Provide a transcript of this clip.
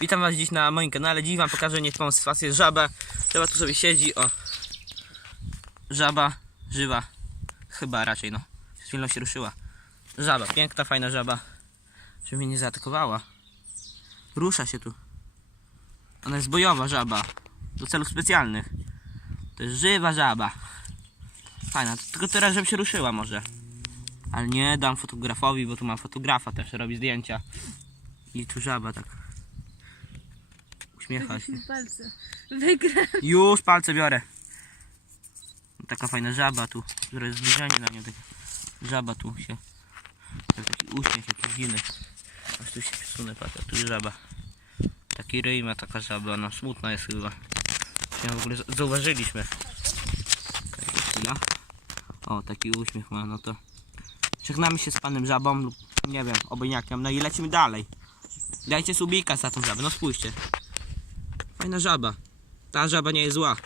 Witam was dziś na moim kanale. Dziś wam pokażę nietypową sytuację. Żaba. Żaba tu sobie siedzi, o. Żaba, żywa. Chyba raczej, no. Z chwilą się ruszyła. Żaba, piękna, fajna żaba. Żeby mnie nie zaatakowała. Rusza się tu. Ona jest bojowa żaba. Do celów specjalnych. To jest żywa żaba. Fajna, tylko teraz, żeby się ruszyła może. Ale nie dam fotografowi, bo tu mam fotografa też, robi zdjęcia. I tu żaba tak. Uśmiecha się. palce. Już palce biorę. Taka fajna żaba tu. Które jest zbliżenie na nią. Taka żaba tu się. Tak, taki uśmiech jakiś dziwny. Aż tu się przesunę, patrz, tu jest żaba. Taki ryj ma taka żaba, no smutna jest chyba. W ogóle zauważyliśmy. Chwila. O, taki uśmiech ma, no to. Żegnamy się z panem żabą lub nie wiem, obojniakiem, no i lecimy dalej. Dajcie subika za tą żabę, no spójrzcie. Fajna żaba. Ta żaba nie jest zła.